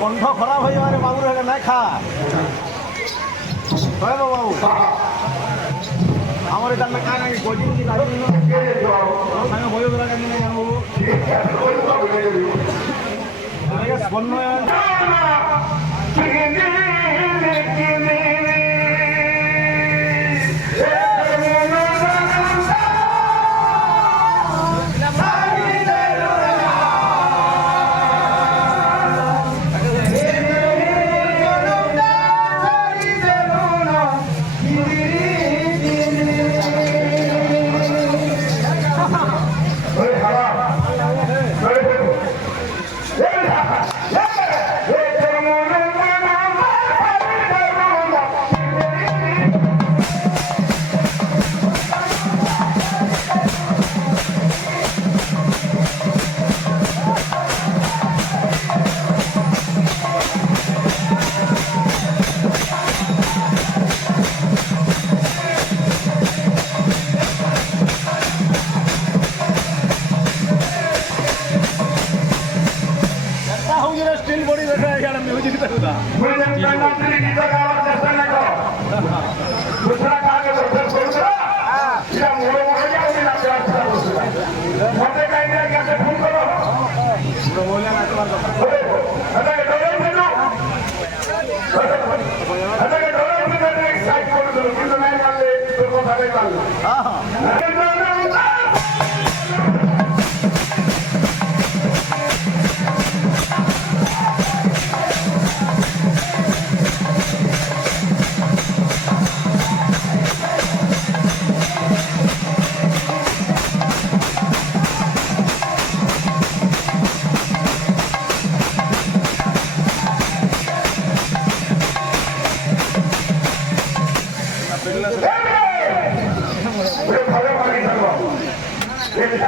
কণ্ঠ খারাপ হয়ে যাবে বাবুর হলে না খা বাবু আমার এটা না কাজ নাকি কোচিং কি লাগে না সামনে বই ধরা কেন না বাবু বন্য स्टील बॉडी बैठा है यार म्यूजिक तक का मुझे जानना तेरी गीत गावा जैसा ना करो दूसरा कहा के बोल रहा या मोरो मोरो क्या होगी ना प्यार से मते कहीं ना कैसे फोन करो तो बोले ना तुम्हारा अरे डोरे में लो अरे डोरे में तो एक साइड कर दो किंतु नहीं मान ले तो को सारे मान लो हां हां Hey!